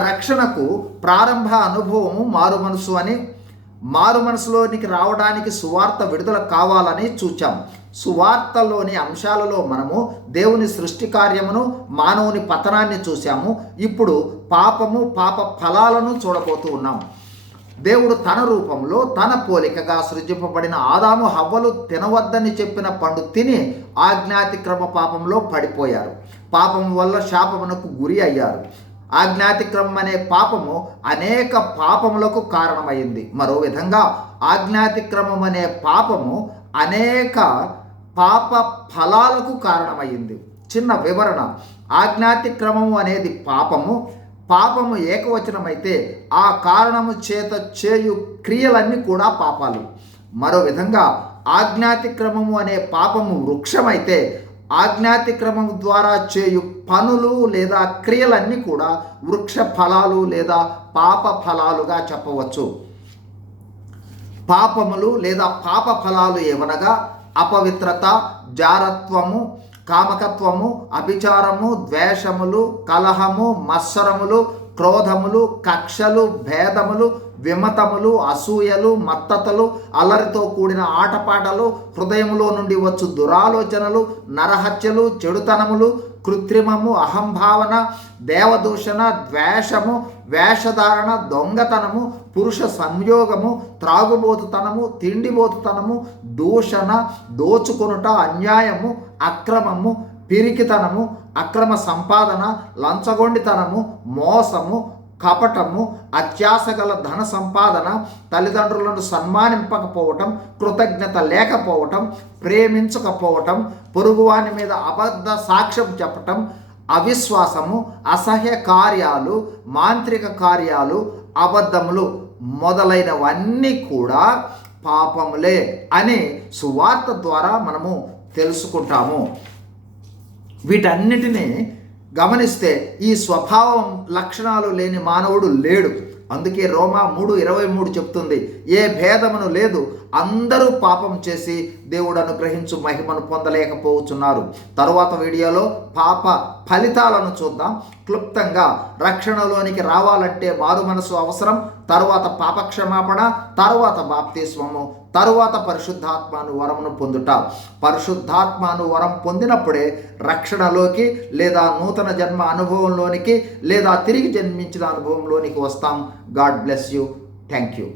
రక్షణకు ప్రారంభ అనుభవము మారు మనసు అని మారు మనసులోనికి రావడానికి సువార్త విడుదల కావాలని చూచాం. సువార్తలోని అంశాలలో మనము దేవుని సృష్టి కార్యమును మానవుని పతనాన్ని చూశాము. ఇప్పుడు పాపము పాప ఫలాలను చూడబోతూ ఉన్నాం. దేవుడు తన రూపంలో తన పోలికగా సృజింపబడిన ఆదాము హవ్వలు తినవద్దని చెప్పిన పండు తిని ఆజ్ఞాతిక్రమ పాపంలో పడిపోయారు. పాపం వల్ల శాపమునకు గురి అయ్యారు. ఆజ్ఞాతిక్రమం అనే పాపము అనేక పాపములకు కారణమైంది. మరో విధంగా ఆజ్ఞాతిక్రమం అనే పాపము అనేక పాప ఫలాలకు కారణమైంది. చిన్న వివరణ. ఆజ్ఞాతిక్రమము అనేది పాపము. పాపము ఏకవచనమైతే ఆ కారణము చేత చేయు క్రియలన్నీ కూడా పాపాలు. మరో విధంగా ఆజ్ఞాతిక్రమము అనే పాపము వృక్షమైతే ఆజ్ఞాతిక్రమం ద్వారా చేయు పనులు లేదా క్రియలన్నీ కూడా వృక్ష ఫలాలు లేదా పాప ఫలాలుగా చెప్పవచ్చు. పాపములు లేదా పాప ఫలాలు ఏమనగా అపవిత్రత జారత్వము కామకత్వము అభిచారము ద్వేషములు కలహము మత్సరములు క్రోధములు కక్షలు భేదములు విమతములు అసూయలు మత్తతలు అల్లరితో కూడిన ఆటపాటలు హృదయంలో నుండి వచ్చు. దురాలోచనలు నరహత్యలు చెడుతనములు కృత్రిమము అహంభావన దేవదూషణ ద్వేషము వేషధారణ దొంగతనము పురుష సంయోగము త్రాగుబోతుతనము తిండిబోతుతనము దూషణ దోచుకొనుట అన్యాయము అక్రమము పిరికితనము అక్రమ సంపాదన లంచగొండితనము మోసము కపటము అత్యాస గల ధన సంపాదన తల్లిదండ్రులను సన్మానింపకపోవటం కృతజ్ఞత లేకపోవటం ప్రేమించకపోవటం పొరుగువాని మీద అబద్ధ సాక్ష్యం చెప్పటం అవిశ్వాసము అసహ్య కార్యాలు మాంత్రిక కార్యాలు అబద్ధములు మొదలైనవన్నీ కూడా పాపములే అని సువార్త ద్వారా మనము తెలుసుకుంటాము. వీటన్నిటినీ గమనిస్తే ఈ స్వభావం లక్షణాలు లేని మానవుడు లేడు. అందుకే రోమా మూడు ఇరవై మూడు చెప్తుంది ఏ భేదమును లేదు అందరూ పాపం చేసి దేవుడు అనుగ్రహించు మహిమను పొందలేకపోతున్నారు. తరువాత వీడియోలో పాప ఫలితాలను చూద్దాం. క్లుప్తంగా రక్షణలోనికి రావాలంటే మారు మనసు అవసరం తరువాత పాపక్షమాపణ తరువాత బాప్తిస్వము తరువాత పరిశుద్ధాత్మాను వరమును పొందుట. పరిశుద్ధాత్మాను వరం పొందినప్పుడే రక్షణలోకి లేదా నూతన జన్మ అనుభవంలోనికి లేదా తిరిగి జన్మించిన అనుభవంలోనికి వస్తాం. God bless you. Thank you